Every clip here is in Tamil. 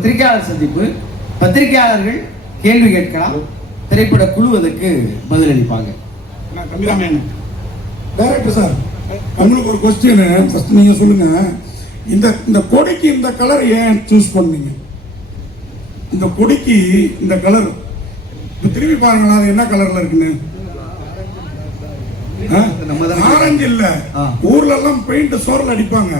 பத்திரிகையாளர் சந்திப்பு. பத்திரிகையாளர்கள் கேள்வி கேட்கலாம், திரைப்பட குழு அதுக்கு பதிலளிப்பாங்க. டைரக்டர் சார், உங்களுக்கு ஒரு கொஸ்டின். ஃபர்ஸ்ட் நீங்க சொல்லுங்க, இந்த கொடிக்கு இந்த கலர் ஏன் சூஸ் பண்ணீங்க? இந்த கொடிக்கு இந்த கலர் திரும்பி பாருங்களா, அது என்ன கலர்ல இருக்குன்னு. ஆரஞ்சு இல்ல, ஊர்ல எல்லாம் பெயிண்ட் சோர்ல அடிப்பாங்க.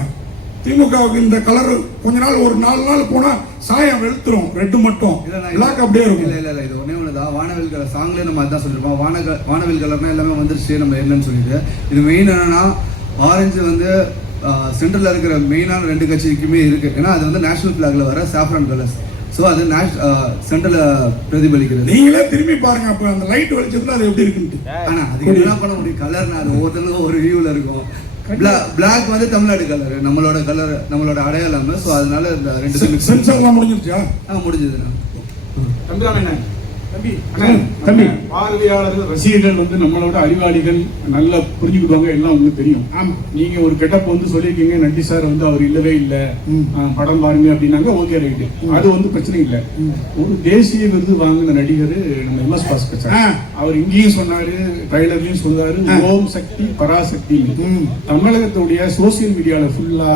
திமுகவுக்கு இந்த கலர் கொஞ்ச நாள், ஒரு 4 நாள் போனா சாயம் வெளுத்துரும், ரெட்டு மட்டும் பிளாக் அப்படியே இருக்கும். இல்ல இது ஒன்னே ஒண்ணுதான். வானவில் கலர் சாங்ல நம்ம அதான் சொல்லிருப்போம். வானவில் கலர்னா எல்லாமே வந்துருச்சு, நம்ம என்னன்னு சொல்லிட்டு. இது மெயின் என்னன்னா, ஆரஞ்சு வந்து சென்ட்ரல்ல இருக்கிற மெயினான 2 கட்சிக்குமே இருக்கு. ஏன்னா அது வந்து நேஷனல் பிளாக்ல வர சாஃப்ரான் கலர்ஸ். சோ அது சென்ட்ரல்ல பிரதிபலிக்கிறது. நீங்களே திரும்பி பாருங்க, அப்ப அந்த லைட் வெளிச்சத்துல அது எப்படி இருக்குன்னு. ஆனா அதுக்கு என்ன பண்ண முடியும், கலர் அது ஒவ்வொருத்தருக்கும் ஒரு வியூல இருக்கும். பிளாக் வந்து தமிழ்நாடு கலர், நம்மளோட கலர், நம்மளோட அடையாளம். சோ அதனால இந்த 2 சென்சார்லாம் முடிஞ்சிருச்சா? முடிஞ்சதுண்ணா. தம்பி, பார்வையாளர்கள் ரசிகர்கள் வந்து நம்மளோட அறிவாளிகள் நல்லா புரிஞ்சுக்கிடுவாங்க, எல்லாம் உங்களுக்கு தெரியும். நீங்க ஒரு கெட்டப் வந்து சொல்லிருக்கீங்க, நட்டி சார் வந்து அவர் இல்லவே இல்ல, படம் பாருங்க அப்படின்னாங்க, ஓகே ரைட்டு, அது வந்து பிரச்சனை இல்லை. ஒரு தேசிய விருது வாங்கின நடிகர் நம்ம MS பாஸ்கர் சார், அவர் இங்கேயும் சொன்னாரு, ட்ரைலர்லயும் சொன்னாரு, ஓம் சக்தி பராசக்தி. தமிழகத்துடைய சோசியல் மீடியால ஃபுல்லா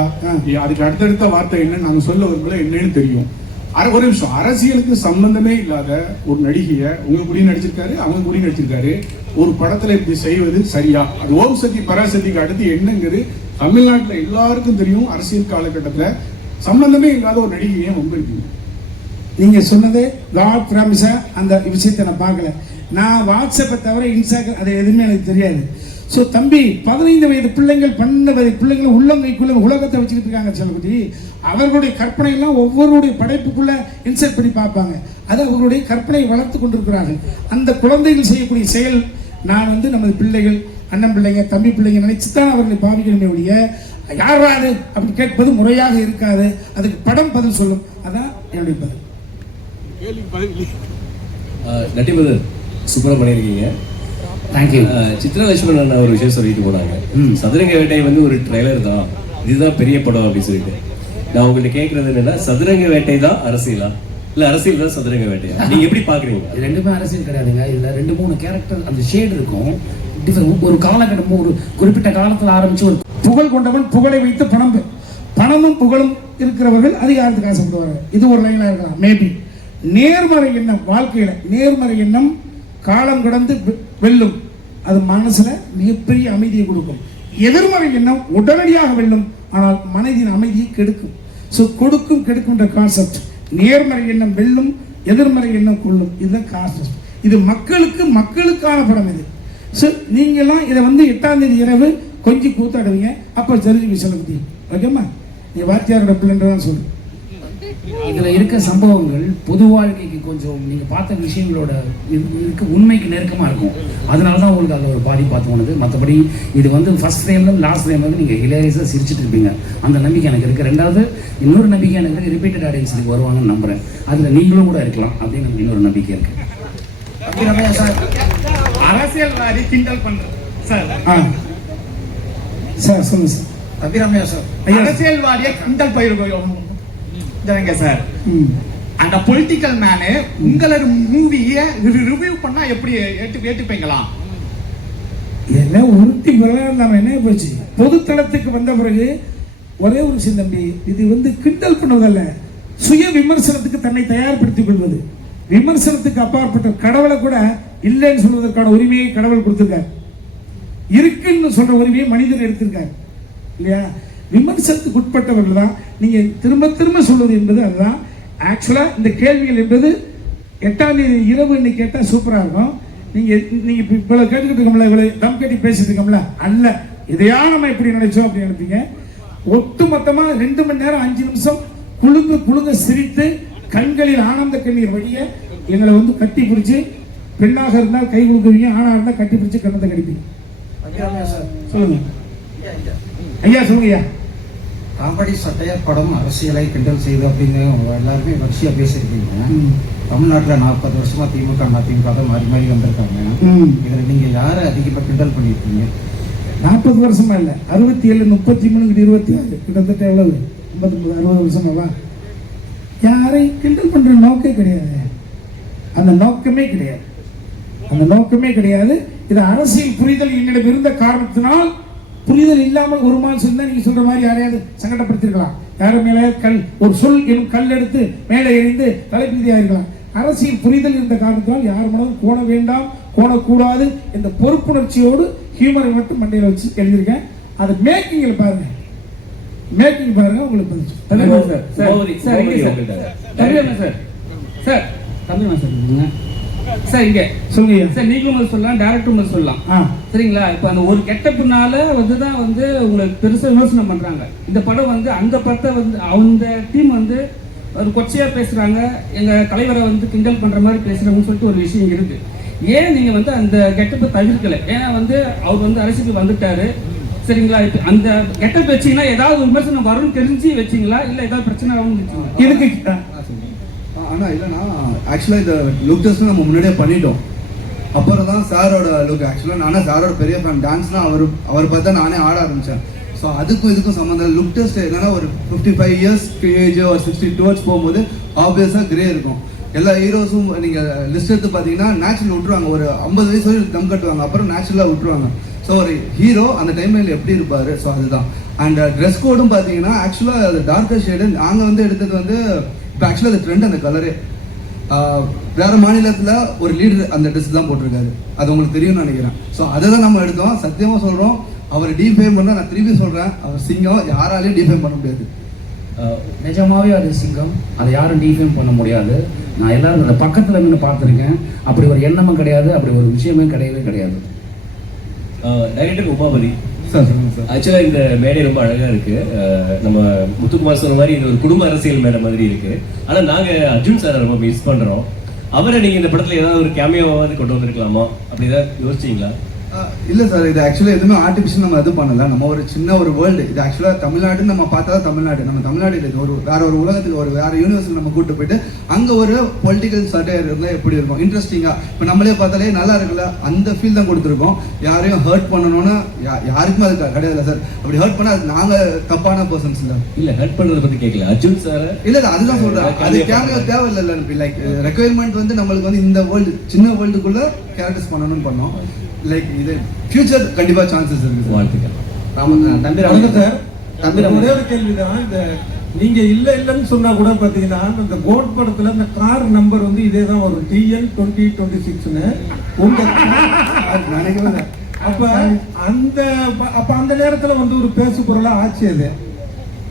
அதுக்கு அடுத்தடுத்த வார்த்தை என்னன்னு நாங்க சொல்ல வரும்போது என்னன்னு தெரியும். ஒரு நிமிஷம், அரசியலுக்கு சம்பந்தமே இல்லாத ஒரு நடிகைய உங்க கூடி நடிச்சிருக்காரு, அவங்க கூடி நடிச்சிருக்காரு, ஒரு படத்துல இப்படி செய்வது சரியா? அது ஓம் சக்தி பராசக்திக்கு அடுத்து என்னங்கிறது தமிழ்நாட்டுல எல்லாருக்கும் தெரியும். அரசியல் காலகட்டத்துல சம்பந்தமே இல்லாத ஒரு நடிகையை முன்வைக்கீங்க. நீங்க சொன்னது காட் பிராமிஸா, அந்த விஷயத்தை நான் பார்க்கல. நான் வாட்ஸ்அப்பை தவிர இன்ஸ்டாகிராம் அது எதுவுமே எனக்கு தெரியாது. ஸோ தம்பி, 15 வயது பிள்ளைங்கள் 12 வயது பிள்ளைங்களும் உள்ளங்கைக்குள்ள உலகத்தை வச்சுக்கிட்டு இருக்காங்க செல்வகுட்டி. அவர்களுடைய கற்பனை எல்லாம் ஒவ்வொருடைய படைப்புக்குள்ள இன்சர்ட் பண்ணி பார்ப்பாங்க. அது அவர்களுடைய கற்பனையை வளர்த்து கொண்டிருக்கிறார்கள். அந்த குழந்தைகள் செய்யக்கூடிய செயல், நான் வந்து நமது பிள்ளைகள், அண்ணன் பிள்ளைங்க, தம்பி பிள்ளைங்க நினைச்சுதான் அவர்களை பாவிக்கணுமே ஒழிய யாராரு அப்படி கேட்பது முறையாக இருக்காது. அதுக்கு படம் பதில் சொல்லும். அதான் என்னுடைய பதில். நட்டிபது சூப்பராக பண்ணியிருக்கீங்க. தேங்க்யூ. சித்ரா லட்சுமணன் ஒரு விஷயம் சொல்லிட்டு போனாங்க, சதுரங்க வேட்டை வந்து ஒரு ட்ரைலர் தான், இதுதான் பெரிய படம் அப்படின்னு சொல்லிட்டு. நான் உங்கள்கிட்ட கேட்கறது என்னன்னா, சதுரங்க வேட்டை தான் அரசியலா, இல்ல அரசியல் தான் சதுரங்க வேட்டையா? நீங்க எப்படி பாக்குறீங்க? ரெண்டுமே அரசியல் கிடையாதுங்க. இதுல 2-3 கேரக்டர், அந்த ஷேட் இருக்கும். ஒரு காலகட்டம், ஒரு குறிப்பிட்ட காலத்தில் ஆரம்பிச்சு ஒரு புகழ் கொண்டவன் புகழை வைத்து பணமும் புகழும் இருக்கிறவர்கள் அதிகாரத்துக்கு ஆசைப்படுவார்கள். இது ஒரு லைனா இருக்கலாம். மேபி நேர்மறை எண்ணம், வாழ்க்கையில நேர்மறை எண்ணம் காலம் கடந்து வெல்லும். அது மனசுல மிகப்பெரிய அமைதியை கொடுக்கும். எதிர்மறை எண்ணம் உடனடியாக வெல்லும், ஆனால் மனதின் அமைதியை கெடுக்கும். ஸோ கொடுக்கும் கெடுக்கும்ன்ற கான்செப்ட். நேர்மறை எண்ணம் வெல்லும், எதிர்மறை எண்ணம் கொள்ளும். இதுதான் கான்செப்ட். இது மக்களுக்கான படம் இது. ஸோ நீங்கெல்லாம் இதை வந்து 8ஆம் தேதி இரவு கொஞ்சம் கூத்தாடுவீங்க, அப்போ தெரிஞ்சு செல்வகுட்டி. ஓகேம்மா, நீ வாத்தியாரோட பிள்ளைன்றதான் சொல்லு. இதுல இருக்க சம்பவங்கள் பொது வாழ்க்கைக்கு கொஞ்சம் நீங்க பார்த்த விஷயங்களோட உண்மைக்கு நெருக்கமா இருக்கும். அதனாலதான் உங்களுக்கு அதில் ஒரு பாதிப்பு தோணுது. மற்றபடி இது வந்து ஃபர்ஸ்ட் ஃப்ரேம்ல லாஸ்ட் ஃப்ரேம் வந்து நீங்க ஹிலேரியஸா சிரிச்சுட்டு இருப்பீங்க, அந்த நம்பிக்கை எனக்கு இருக்கு. ரெண்டாவது இன்னொரு நம்பிக்கை எனக்கு இருக்கு, ரிப்பீட்டட் ஆடியன்ஸ் வருவாங்கன்னு நம்புறேன். அதுல நீங்களும் கூட இருக்கலாம் அப்படின்னு எனக்கு இன்னொரு நம்பிக்கை இருக்கு. அரசியல்வாதி கிண்டல் பண்றது சார். சார் சொல்லுங்க சார். அபிராமையா சார், அரசியல்வாதியை கிண்டல் பயிர் சார். அந்த பொலிட்டிக்கல் மேனு உங்களோட மூவியை ரிவ்யூ பண்ணா எப்படி ஏற்றுப்பீங்களா? எல்லாம் உருட்டி நம்ம என்ன போச்சு. பொதுத்தளத்துக்கு வந்த பிறகு ஒரே ஒரு விஷயம் தம்பி, இது வந்து கிண்டல் பண்ணுவதல்ல, சுய விமர்சனத்துக்கு தன்னை தயார்படுத்திக் கொள்வது. விமர்சனத்துக்கு அப்பாற்பட்ட கடவுளை கூட இல்லைன்னு சொல்வதற்கான உரிமையை கடவுள் கொடுத்திருக்கார். இருக்குன்னு சொல்ற உரிமையை மனிதன் எடுத்திருக்கார் இல்லையா? விமர்சனத்துக்கு உட்பட்டவர்கள் தான் நீங்க திரும்ப சொல்வது என்பது. அதுதான் ஆக்சுவலா இந்த கேள்விகள் என்பது 8ஆம் தேதி இரவு இன்னைக்கு கேட்டா சூப்பரா இருக்கும். நீங்க இவ்வளவு கேட்டுக்கிட்டு இருக்கோம்ல, இவ்வளவு தம் கட்டி பேசிட்டு இருக்கோம்ல, அல்ல இதையா நம்ம எப்படி நினைச்சோம் அப்படின்னு நினைப்பீங்க. ஒட்டு மொத்தமா 2 மணி நேரம் 5 நிமிஷம் குழுங்க சிரித்து கண்களில் ஆனந்த கண்ணீர் வழிய எங்களை வந்து கட்டி பிடிச்சு, பெண்ணாக இருந்தால் கை கொடுக்குவீங்க, ஆணா இருந்தால் கட்டி பிடிச்சு கண்ணத்தை கடிப்பீங்க. சொல்லுங்க ஐயா, சொல்லுங்க ஐயா. காமெடி சட்டையா படம் அரசியலை கிண்டல் செய்து அப்படின்னு எல்லாருமே வரிசையா பேசியிருக்கீங்க. தமிழ்நாட்டில் 40 வருஷமா திமுக அதிமுக தான் மாறி வந்திருக்காங்க. இதுல நீங்க யாரை அதிகமா கிண்டல் பண்ணிருக்கீங்க? 40 வருஷமா இல்ல, 67, 33, 26 கிட்டத்தட்ட எவ்வளவு? 59, 60 வருஷமாவா? யாரையும் கிண்டல் பண்ற நோக்கம் கிடையாது. அந்த நோக்கமே கிடையாது. அந்த நோக்கமே கிடையாது. இது அரசியல் புரிதல் என்னிடம் இருந்த காரணத்தினால், புரிதல் இல்லாமல் ஒரு மாதம் இருந்தா நீங்க சொல்ற மாதிரி யாரையாவது சங்கடப்படுத்திருக்கலாம். யாரும் மேலே கல், ஒரு சொல் எனும் கல் எடுத்து மேலே எறிந்து தலைப்பீதியாக இருக்கலாம். அரசியல் புரிதல் இருந்த காரணத்தினால் யார் மனதும் கோண வேண்டாம், கோணக்கூடாது என்ற பொறுப்புணர்ச்சியோடு ஹியூமரை மட்டும் மண்டையில் வச்சு எழுதியிருக்கேன். அது மேக்கிங்கில் பாருங்க, மேக்கிங் பாருங்க, உங்களுக்கு சார் இங்க சொல்லுங்க சார். நீங்களும் சொல்லலாம், டேரக்டரும் சொல்லலாம். சரிங்களா? இப்ப அந்த ஒரு கெட்டப்புனால வந்துதான் வந்து உங்களுக்கு பெருசா விமர்சனம் பண்றாங்க. இந்த படம் வந்து அந்த படத்தை வந்து அந்த டீம் வந்து ஒரு கொச்சையா பேசுறாங்க, எங்க தலைவரை வந்து கிண்டல் பண்ற மாதிரி பேசுறாங்கன்னு சொல்லிட்டு ஒரு விஷயம் இருக்கு. ஏன் நீங்க வந்து அந்த கெட்டப்பை தவிர்க்கல? ஏன்னா வந்து அவர் வந்து அரசியலுக்கு வந்துட்டாரு. சரிங்களா? இப்ப அந்த கெட்டப் வச்சீங்கன்னா ஏதாவது விமர்சனம் வரும்னு தெரிஞ்சு வச்சீங்களா, இல்ல ஏதாவது பிரச்சனை ஆகும்னு வச்சீங்களா? இதுக்கு ஆனா இல்லைன்னா ஆக்சுவலாக இந்த லுக் டெஸ்ட் நம்ம முன்னாடியே பண்ணிட்டோம். அப்புறம் தான் சாரோட லுக். ஆக்சுவலாக நானே சாரோட பெரிய ஃபேன். டான்ஸ்னா அவர் பார்த்தா நானே ஆட ஆரம்பித்தேன். ஸோ அதுக்கும் இதுக்கும் சம்மந்தம். லுக் டெஸ்ட் என்னன்னா ஒரு 55 இயர்ஸ் ஏஜ் ஒரு 60 டுவர்ட்ஸ் போகும்போது ஆப்வியஸாக கிரே இருக்கும். எல்லா ஹீரோஸும் நீங்கள் லிஸ்ட் எடுத்து பார்த்தீங்கன்னா நேச்சுரல் விட்டுருவாங்க. ஒரு 50 வயசு வரைக்கும் தம் கட்டுவாங்க, அப்புறம் நேச்சுரலாக விட்டுருவாங்க. ஸோ ஒரு ஹீரோ அந்த டைம்ல எப்படி இருப்பார், ஸோ அதுதான். அண்ட் ட்ரெஸ் கோடும் பார்த்தீங்கன்னா ஆக்சுவலாக அது டார்க்கர் ஷேடு. நாங்கள் வந்து எடுத்தது வந்து இப்போ ஆக்சுவலாக அது ட்ரெண்ட், அந்த கலரு. வேற மாநிலத்தில் ஒரு லீடர் அந்த ட்ரெஸ் தான் போட்டிருக்காரு, அது உங்களுக்கு தெரியும்னு நினைக்கிறேன். ஸோ அதை தான் நம்ம எடுத்தோம். சத்தியமாக சொல்கிறோம், அவர் டிஃபேம் பண்ணால், நான் திருப்பி சொல்கிறேன், அவர் சிங்கம், யாராலையும் டிஃபேம் பண்ண முடியாது. நிஜமாவே அது சிங்கம், அதை யாரும் டிஃபேம் பண்ண முடியாது. நான் எல்லாரும் அந்த பக்கத்தில் நின்று பார்த்துருக்கேன். அப்படி ஒரு எண்ணமும் கிடையாது, அப்படி ஒரு விஷயமே கிடையவே கிடையாது. டைரக்டர் உமாபதி சார் சொல்லுங்கள் சார். ஆக்சுவலாக இந்த மேடை ரொம்ப அழகாக இருக்கு. நம்ம முத்துக்குமார் சொன்ன மாதிரி இது ஒரு குடும்ப அரசியல் மேடை மாதிரி இருக்கு. ஆனால் நாங்கள் அர்ஜுன் சாரை ரொம்ப மிஸ் பண்ணுறோம். அவரை நீங்கள் இந்த படத்தில் ஏதாவது ஒரு கேமியோவாவது கொண்டு வந்திருக்கலாமா, அப்படி ஏதாவது யோசிச்சிங்களா? இல்லை சார், இது ஆக்சுவலாக எதுவுமே ஆர்டிஃபிஷியல் நம்ம இது பண்ணல. நம்ம ஒரு சின்ன ஒரு வேர்ல்டு. இது ஆக்சுவலாக தமிழ்நாடுன்னு நம்ம பார்த்தா தான் தமிழ்நாடு. நம்ம தமிழ்நாடு இல்லை, ஒரு வேற ஒரு உலகத்துக்கு, ஒரு வேற யூனிவர்ஸுக்கு நம்ம கூட்டு போயிட்டு அங்கே ஒரு பொலிட்டிக்கல் சட்டையர் இருந்தால் எப்படி இருக்கும், இன்ட்ரெஸ்டிங்காக. இப்போ நம்மளே பார்த்தாலே நல்லா இருக்குல்ல, அந்த ஃபீல் தான் கொடுத்துருக்கோம். யாரையும் ஹர்ட் பண்ணணும்னு யாருக்குமே அது கிடையாது சார். அப்படி ஹர்ட் பண்ணால் அது நாங்கள் தப்பான பர்சன்ஸ் இல்லை. இல்லை, ஹர்ட் பண்ணுறதை பற்றி கேட்கல, அர்ஜுன் சார். இல்லை அதுதான் சொல்கிறேன், அது கேமியோ தேவையில்லை. லைக் ரெக்குயர்மெண்ட் வந்து நம்மளுக்கு வந்து இந்த வேர்ல்டு, சின்ன வேர்ல்டுக்குள்ள கேரக்டர்ஸ் பண்ணணும்னு பண்ணோம். லைக் இது ஃபியூச்சர் கண்டிப்பா சான்சஸ் இருக்கு. வாழ்த்துக்கள். ஒரே ஒரு கேள்விதான். இந்த நீங்க இல்லைன்னு சொன்னா கூட பாத்தீங்கன்னா, இந்த கோட் படத்துல இந்த கார் நம்பர் வந்து இதே தான் வரும், TN 2026ன்னு. உங்க அப்ப அந்த நேரத்துல வந்து ஒரு பேசு பொருளா ஆச்சு அது.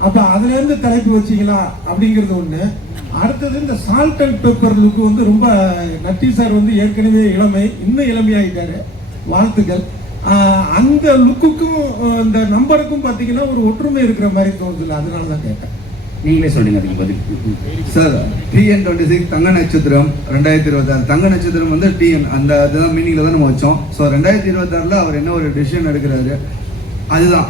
அப்ப அதுல இருந்து தலைப்பு வச்சீங்களா அப்படிங்கிறது ஒண்ணு. அடுத்தது இந்த சால்ட் அண்ட் பெப்பர் லுக் வந்து ரொம்ப, நட்டி சார் வந்து ஏற்கனவே இளமை, இன்னும் இளமையாகிட்டாரு, வாழ்த்துக்கள். அந்த லுக்குக்கும் இந்த நம்பருக்கும் பாத்தீங்கன்னா ஒரு ஒற்றுமை இருக்கிற மாதிரி தோணுதுல, அதனால தான் கேட்டேன். நீங்களே சொல்லுங்க அதுக்கு பதில். சார், TN 26 தங்க நட்சத்திரம் 2026. தங்க நட்சத்திரம் வந்து TN அந்த அதுதான் மீனிங்ல தான் நம்ம வச்சோம். ஸோ 2026ல் அவர் என்ன ஒரு டெசிஷன் எடுக்கிறாரு, அதுதான்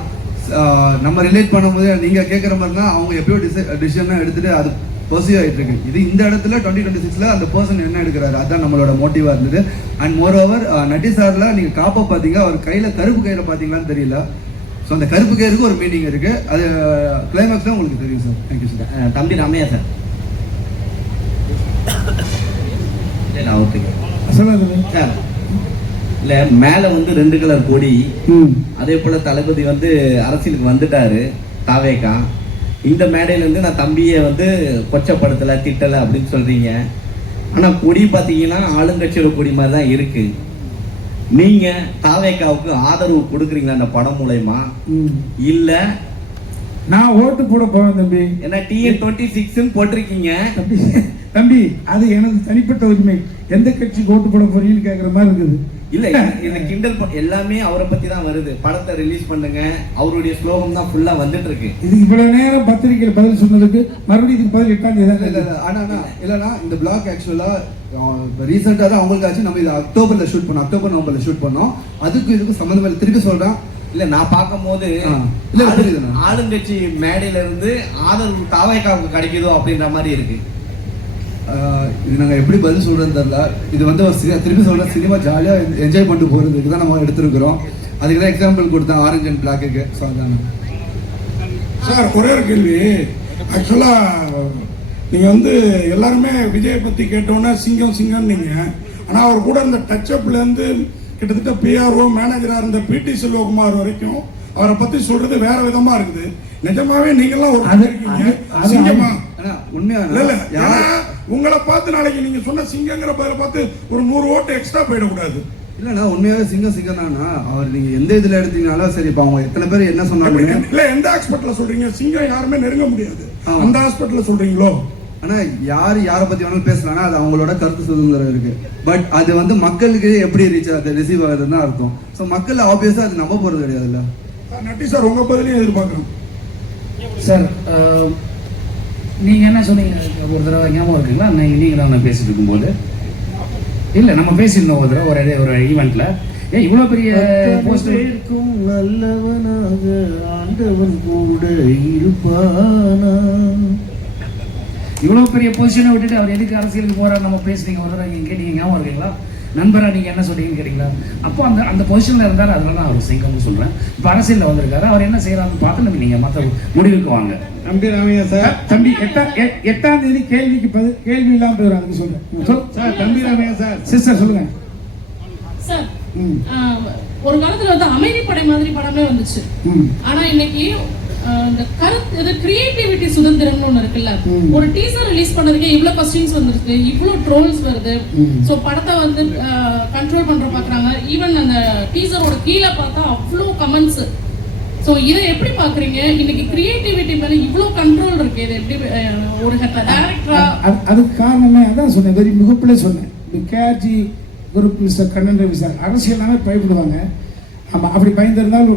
நம்ம ரிலேட் பண்ணும்போது நீங்க கேட்குற மாதிரினா அவங்க எப்பயோ டிசிஷன் எடுத்துட்டு அது பர்சியூ ஆகிட்டு இருக்கு. இது இந்த இடத்துல 2026ல் அந்த பர்சன் என்ன எடுக்கிறாரு, அதுதான் நம்மளோட மோட்டிவா இருந்தது. அண்ட் மோர் ஓவர் நட்டி சார்ல நீங்க காப்பா பாத்தீங்க, அவர் கையில கருப்பு கயிறை பாத்தீங்களான்னு தெரியல. ஸோ அந்த கருப்பு கயிறுக்கு ஒரு மீனிங் இருக்கு, அது கிளைமேக்ஸ் தான் உங்களுக்கு தெரியும் சார். Thank you sir. தம்பி ராமையா சார். சார் இல்ல, மேல வந்து 2 கலர் கொடி, அதே போல தளபதி வந்து அரசியலுக்கு வந்துட்டாரு, தாவேக்கா. இந்த மேடையில இருந்து நான் தம்பியை வந்து கொச்சப்படுத்தல, திட்டல அப்படின்னு சொல்றீங்க. ஆனா கொடி பாத்தீங்கன்னா ஆளுங்கட்சியோட கொடி மாதிரி தான் இருக்கு. நீங்க தாவேக்காவுக்கு ஆதரவு கொடுக்குறீங்களா அந்த படம் மூலமா, இல்ல நான் ஓட்டு போட போவேன் தம்பி? ஏன்னா TN 26 போட்டிருக்கீங்க தம்பி. அது எனது தனிப்பட்ட உரிமை. எந்த கட்சிக்கு ஓட்டு போட போறீங்கன்னு கேட்கற மாதிரி இருக்குது. இல்ல, இந்த கிண்டல் எல்லாமே அவரை பத்தி தான் வருது. படத்தை ரிலீஸ் பண்ணுங்க, அவருடைய ஸ்லோகம் தான் ஃபுல்லா வந்துட்டு இருக்கு. இதுக்கு இவ்வளவு நேரம் பத்திரிகையில் பதில் சொன்னதுக்கு மறுபடியும் இதுக்கு பதில் 8ஆம் தேதி. இல்லைன்னா இந்த பிளாக் ஆக்சுவலா ரீசெண்டாக தான் அவங்களுக்கு ஆச்சு. நம்ம இது அக்டோபர்ல ஷூட் பண்ணோம், அக்டோபர் நவம்பர்ல ஷூட் பண்ணோம். அதுக்கு இதுக்கு சம்மந்தம் இல்லை. திருப்பி சொல்றேன், இல்ல நான் பார்க்கும் போது ஆளுங்கட்சி மேடையில இருந்து ஆதரவு தாவேக்காவுக்கு கிடைக்குதோ அப்படின்ற மாதிரி இருக்கு. இது நாங்கள் எப்படி பதில் சொல்றதுன்னு தெரியல. இது வந்து ஒரு திருப்பி சொல்ற சினிமா ஜாலியாக என்ஜாய் பண்ணிட்டு போகிறதுக்கு தான் நம்ம எடுத்துருக்கிறோம். அதுக்கு தான் எக்ஸாம்பிள் கொடுத்தேன் ஆரஞ்சு அண்ட் பிளாக்கு. ஸோ அதான சார். ஒரே ஒரு கேள்வி. ஆக்சுவலா நீங்க வந்து எல்லாருமே விஜயை பத்தி கேட்டோன்னா சிங்கம் சிங்கம் நீங்க, ஆனா அவர் கூட இந்த டச்அப்ல இருந்து கிட்டத்தட்ட பிஆர்ஓ மேனேஜரா இருந்த பிடி செல்வகுமார் வரைக்கும் அவரை பத்தி சொல்றது வேற விதமா இருக்குது. நிஜமாவே நீங்கெல்லாம் ஒரு சிங்கமா உண்மையா இல்ல, உங்களை பார்த்து நாளைக்கு நீங்க சொன்ன சிங்கங்கிற பதில பார்த்து ஒரு 100 ஓட்டு எக்ஸ்ட்ரா போயிடக்கூடாது. இல்லண்ணா உண்மையாவே சிங்கம் தானா அவர். நீங்க எந்த இதுல எடுத்தீங்கனாலும் சரி, இப்ப அவங்க எத்தனை பேர் என்ன சொன்னாங்க இல்ல எந்த ஹாஸ்பிட்டல்ல சொல்றீங்க சிங்கம் யாருமே நெருங்க முடியாது, அந்த ஹாஸ்பிட்டல்ல சொல்றீங்களோ? ஆனா யாரை பத்தி வேணாலும் பேசலாம்னா அது அவங்களோட கருத்து சுதந்திரம் இருக்கு. பட் அது வந்து மக்களுக்கு எப்படி ரிசீவ் ஆகுதுன்னு தான் அர்த்தம். ஸோ மக்கள் ஆப்வியஸா அது நம்ப போறது கிடையாதுல்ல. நட்டி சார் உங்க பதிலையும் எதிர்பார்க்கணும் சார். நீங்க என்ன சொன்னீங்க ஒரு தடவை ஞாபகம் இருக்குங்களா? நீங்க தான் பேசிட்டு இருக்கும்போது இல்ல நம்ம பேசியிருந்தோம் ஒரு தடவை ஒரு ஈவெண்ட்ல. இவ்வளவு பெரிய போஸ்டருக்கும் நல்லவனாக ஆண்டவன் கூட இருப்பானா. இவ்வளவு பெரிய பொசிஷனை விட்டுட்டு அவர் எதுக்கு அரசியலுக்கு போறாரு நம்ம பேசுறீங்க ஒரு தடவை நீங்க கேட்டீங்க ஞாபகம் இருக்குங்களா? நண்பரா நீங்க என்ன சொல்றீங்கன்னு கேட்டீங்களா? அப்போ அந்த பொசிஷன்ல இருந்தாரு, அதனால நான் அவர் சிங்கம்னு சொல்றேன். இப்ப அரசியல்ல வந்திருக்காரு, அவர் என்ன செய்யறாருன்னு பார்த்து நீங்க மத்த முடிவுக்கு வாங்க. தம்பி ராமையா சார், தம்பி 8ஆம் தேதி கேள்விக்கு கேள்வி இல்லாம போயிடும், அதுக்கு சொல்றேன் சார். தம்பி ராமையா சார், சிஸ்டர் சொல்லுங்க சார். ஒரு காலத்துல வந்து அமைதிப்படை மாதிரி படமே வந்துச்சு. ஆனா இன்னைக்கு இந்த கருத்து கிரியேட்டிவிட்டி சுதந்திரம்னு ஒண்ணு இருக்குல்ல. ஒரு டீசர் ரிலீஸ் பண்ணதுக்கே இவ்வளவு கொஸ்டின்ஸ் வந்திருக்கு, இவ்வளவு ட்ரோல்ஸ் வருது. சோ படத்தை வந்து கண்ட்ரோல் பண்ற பாக்குறாங்க. ஈவன் அந்த டீசரோட கீழே பார்த்தா அவ்வளவு கமெண்ட்ஸ். சோ இதை எப்படி பாக்குறீங்க? இன்னைக்கு கிரியேட்டிவிட்டி மேல இவ்வளவு கண்ட்ரோல் இருக்கு, இது எப்படி ஒரு டைரக்டரா? அதுக்கு காரணமே அதான் சொன்னேன், வெரி முகப்பிலே சொன்னேன். KG group mister Kannan Ravi sir அரசியலாமே பயப்படுவாங்க. ஆமா, அப்படி பயந்திருந்தால்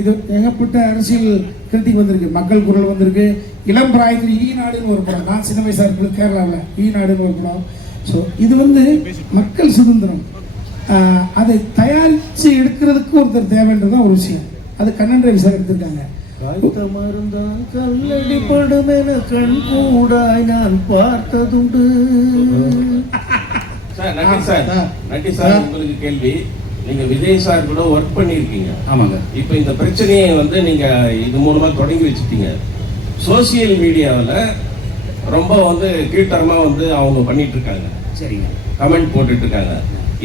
இது ஏகப்பட்ட அரசியல் கிருத்திக்கு வந்திருக்கு. மக்கள் குரல் வந்திருக்கு. இளம் பிராயத்தில் ஈநாடுன்னு ஒரு படம், நான் சின்ன வயசா இருக்கு கேரளாவில் ஈநாடுன்னு ஒரு படம். ஸோ இது வந்து மக்கள் சுதந்திரம். அதை தயாரித்து எடுக்கிறதுக்கு ஒருத்தர் தேவைன்றதான் ஒரு விஷயம். அது கண்ணன் ரவி சார் எடுத்திருக்காங்க. கல்லடி படும் என கண் கூடாய் நான் பார்த்ததுண்டு. நட்டி சார் உங்களுக்கு கேள்வி. நீங்க விஜய் சார் கூட ஒர்க் பண்ணிருக்கீங்க. ஆமாங்க. இப்ப இந்த பிரச்சனையை வந்து நீங்க இது மூலமா தொடங்கி வச்சுட்டீங்க. சோசியல் மீடியாவில் ரொம்ப வந்து கீழ்த்தரமா வந்து அவங்க பண்ணிட்டு இருக்காங்க. சரிங்க. கமெண்ட் போட்டுட்டு இருக்காங்க.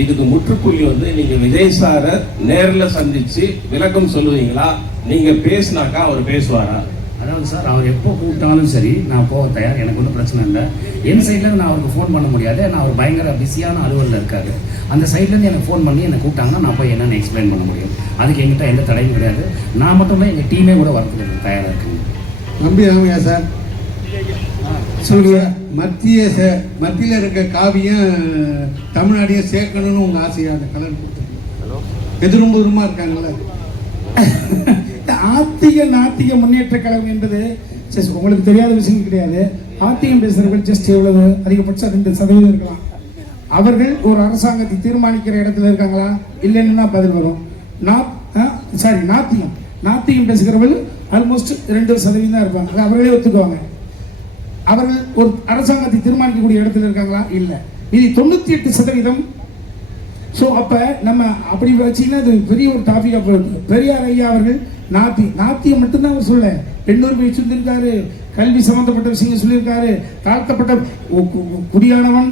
இதுக்கு முற்றுப்புள்ளி வந்து நீங்க விஜய் சாரை நேர்ல சந்திச்சு விளக்கம் சொல்லுவீங்களா? நீங்க பேசினாக்கா அவர் பேசுவாரா? அதாவது சார், அவர் எப்போ கூப்பிட்டாலும் சரி நான் போக தயார், எனக்கு ஒன்றும் பிரச்சனை இல்லை. என் சைட்லேருந்து நான் அவருக்கு ஃபோன் பண்ண முடியாது, நான் அவர் பயங்கர பிஸியான அலுவலில் இருக்காரு. அந்த சைட்லேருந்து எனக்கு ஃபோன் பண்ணி என்னை கூப்பிட்டாங்கன்னா நான் போய் என்னென்னு எக்ஸ்பிளைன் பண்ண முடியும். அதுக்கு எங்கிட்ட எந்த தடையும் கிடையாது. நான் மட்டும் இல்லை, எங்கள் டீமே கூட வரதுக்கு தயாராக இருக்குங்க. நம்பி ராமையா சார் சொல்லுங்க. மத்தியில் இருக்க காவியம் தமிழ்நாடையும் சேர்க்கணும்னு உங்கள் ஆசையாக அந்த கலர் கொடுத்துருக்கீங்க. எதிர்புறமா இருக்காங்கல்ல. ஆத்திக நாத்திக முன்னேற்ற கழகம் என்பது உங்களுக்கு தெரியாத விஷயம் கிடையாது. ஆத்திகம் பேசுறவர்கள் ஜஸ்ட் எவ்வளவு அதிகபட்சம் 2% இருக்கலாம். அவர்கள் ஒரு அரசாங்கத்தை தீர்மானிக்கிற இடத்துல இருக்காங்களா இல்லைன்னு தான் பதில் வரும். நாத்திகம் பேசுகிறவர்கள் ஆல்மோஸ்ட் 2% தான் இருப்பாங்க. அதை அவர்களே ஒத்துக்குவாங்க. அவர்கள் ஒரு அரசாங்கத்தை தீர்மானிக்கக்கூடிய இடத்துல இருக்காங்களா? இல்லை. இது 98%. ஸோ அப்போ நம்ம அப்படி வச்சிங்கன்னா அது பெரிய ஒரு டாபிக்காக போயிருக்கு. பெரியார் ஐயா அவர்கள் நாத்தியம் மட்டும்தான் அவர் சொல்ல, பெண்ணுரிமை சொல்லியிருக்காரு, கல்வி சம்பந்தப்பட்ட விஷயங்கள் சொல்லியிருக்காரு, தாழ்த்தப்பட்ட குடியானவன்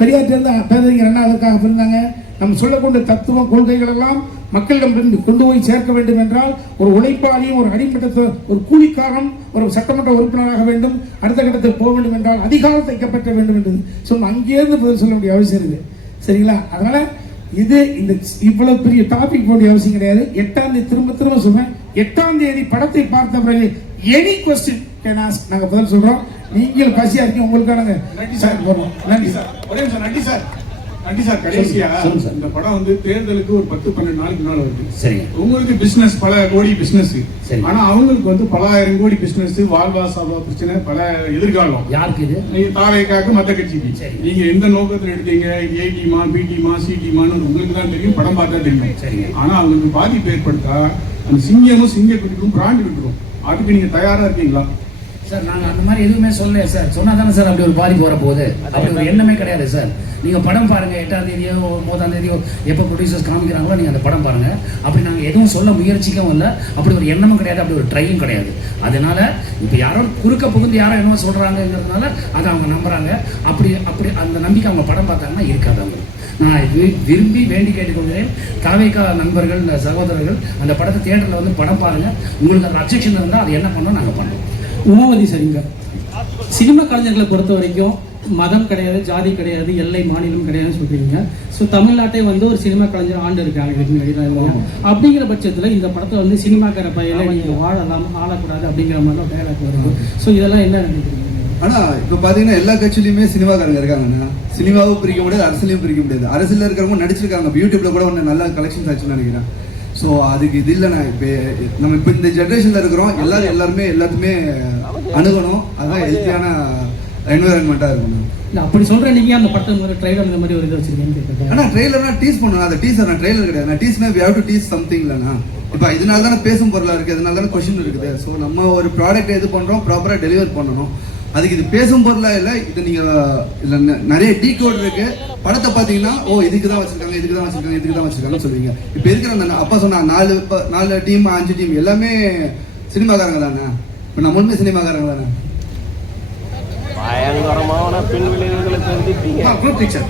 பெரியார்லேருந்து பேரறிஞர் அண்ணா அதற்காக பிறந்தாங்க. நம்ம சொல்லக்கூடிய தத்துவ கொள்கைகள் எல்லாம் மக்களிடம் கொண்டு போய் சேர்க்க வேண்டும் என்றால் ஒரு உழைப்பாளியும் ஒரு அடிமட்ட ஒரு கூலிக்காரன் ஒரு சட்டமன்ற உறுப்பினராக வேண்டும். அடுத்த கட்டத்தில் போக வேண்டும் என்றால் அதிகாரம் தைக்கப்பட்ட வேண்டும் என்று சொன்ன அங்கேயிருந்து பதில் சொல்ல வேண்டிய அவசியம் இருக்கு. சரிங்களா? அதனால இது இந்த இவ்வளவு பெரிய டாபிக் போட அவசியம் கிடையாது. 8ஆம் தேதி திரும்ப சொல்றேன். 8ஆம் தேதி படத்தை பார்த்த பிறகு எனி கொஸ்டின் நாங்க பதில் சொல்றோம். நீங்கள் பசியா இருக்கீங்க, உங்களுக்கான நன்றி சார். ஒரே நிமிஷம். நன்றி சார். கடைசியா இந்த படம் வந்து தேர்தலுக்கு ஒரு 10-12 நாளுக்கு முன்னால வருது. சரி. உங்களுக்கு பிசினஸ் பல கோடி பிசினஸ், ஆனா அவங்களுக்கு வந்து பல ஆயிரம் கோடி பிசினஸ், வாழ்வாசாவா பிரச்சனை, பல எதிர்காலம். யாருக்கு இது? நீங்க தாவேக்காக்கு மத்த கட்சிக்கு நீங்க எந்த நோக்கத்தில் எடுத்தீங்க? ஏ டீமா, பி டீமா, சி டீமான்னு உங்களுக்கு தான் தெரியும், படம் பார்த்தா தெரியும். ஆனா அவங்களுக்கு பாதிப்பு ஏற்படுத்தா அந்த சிங்கமும் சிங்க குட்டிக்கும் பிராண்டு விட்டுரும். அதுக்கு நீங்க தயாரா இருக்கீங்களா? சார் நாங்கள் அந்த மாதிரி எதுவுமே சொல்லலையே சார். சொன்னா தானே சார் அப்படி ஒரு பாதிப்பு வரப்போகுது. அப்படி ஒரு எண்ணமே கிடையாது சார். நீங்கள் படம் பாருங்கள், 8ஆம் தேதியோ 9ஆம் தேதியோ எப்போ ப்ரொடியூசர்ஸ் காமிக்கிறாங்களோ நீங்கள் அந்த படம் பாருங்கள். அப்படி நாங்கள் எதுவும் சொல்ல முயற்சிக்கவும் இல்லை. அப்படி ஒரு எண்ணமும் கிடையாது, அப்படி ஒரு ட்ரையும் கிடையாது. அதனால இப்போ யாரோ குறுக்க புகுந்து யாரோ என்ன சொல்கிறாங்கிறதுனால அதை அவங்க நம்புகிறாங்க. அப்படி அப்படி அந்த நம்பிக்கை அவங்க படம் பார்த்தாங்கன்னா இருக்காது அவங்க. நான் விரும்பி வேண்டி கேட்டுக்கொள்கிறேன், தாவேகா நண்பர்கள், சகோதரர்கள் அந்த படத்தை தியேட்டரில் வந்து படம் பாருங்கள். உங்களுக்கு அந்த அப்செக்ஷன் இருந்தால் அது என்ன பண்ணோம் நாங்கள் பண்ணுவோம். உமாவதி சரிங்க. சினிமா கலைஞர்களை பொறுத்த வரைக்கும் மதம் கிடையாது, ஜாதி கிடையாது, எல்லை மாநிலம் கிடையாதுன்னு சொல்றீங்க. ஸோ தமிழ்நாட்டை வந்து ஒரு சினிமா கலைஞர் ஆண்டு இருக்காங்க இதுக்கு முன்னாடி. அப்படிங்கிற பட்சத்தில் இந்த படத்தை வந்து சினிமாக்கார பையில நீங்கள் வாழலாம், ஆளக்கூடாது அப்படிங்கிற மாதிரிலாம் டைலாக் வருது. ஸோ இதெல்லாம் என்ன நினைக்கிறீங்க? ஆனா இப்ப பாத்தீங்கன்னா எல்லா கட்சியிலுமே சினிமாக்காரங்க இருக்காங்கண்ணா. சினிமாவும் பிரிக்க முடியாது, அரசியலையும் பிரிக்க முடியாது. அரசியல் இருக்கிறவங்க நடிச்சிருக்காங்க. யூடியூப்ல கூட ஒன்று நல்ல கலெக்ஷன்ஸ் ஆச்சுன்னு நினைக்கிறேன். ஸோ அதுக்கு இது இல்லைண்ணா. இப்போ நம்ம இப்போ இந்த ஜென்ரேஷன்ல இருக்கிறோம், எல்லாருமே எல்லாத்துமே அணுகணும். அதுதான் ஹெல்த்தியான என்விரான்மெண்ட்டாக இருக்கணும். இல்லை அப்படி சொல்கிறேன். நீங்கள் அந்த படத்தை ட்ரெய்லர் இந்த மாதிரி ஒரு இது வச்சிருக்கீங்கன்னு கேட்குறேன். ஆனால் ட்ரெய்லர்னா டீஸ் பண்ணணும். அந்த டீசர் நான் ட்ரெய்லர் கிடையாது. நான் டீஸ்னா we have to tease something இல்லைண்ணா. இப்போ இதனால தானே பேசும் பொருளாக இருக்குது, அதனால தானே கொஸ்டின் இருக்குது. ஸோ நம்ம ஒரு ப்ராடக்ட் எது பண்ணுறோம் ப்ராப்பராக டெலிவர் பண்ணணும். அதுக்கு இது பேசும் பொருளாக இல்லை. இது நீங்கள் இல்லை நிறைய டீகோட் இருக்கு. படத்தை பார்த்தீங்கன்னா இதுக்கு தான் வச்சிருக்காங்க, இதுக்கு தான் வச்சிருக்காங்க, இதுக்கு தான் வச்சிருக்காங்கன்னு சொல்லுவீங்க. இப்போ இருக்கிற அந்த அப்பா சொன்னா 4 டீம் 5 டீம் எல்லாமே சினிமாக்காரங்க தானே. இப்போ நம்மளுமே சினிமாக்காரங்க தானே. பயங்கரமான பின் விளைவுகளை தெரிஞ்சுட்டீங்க. Group picture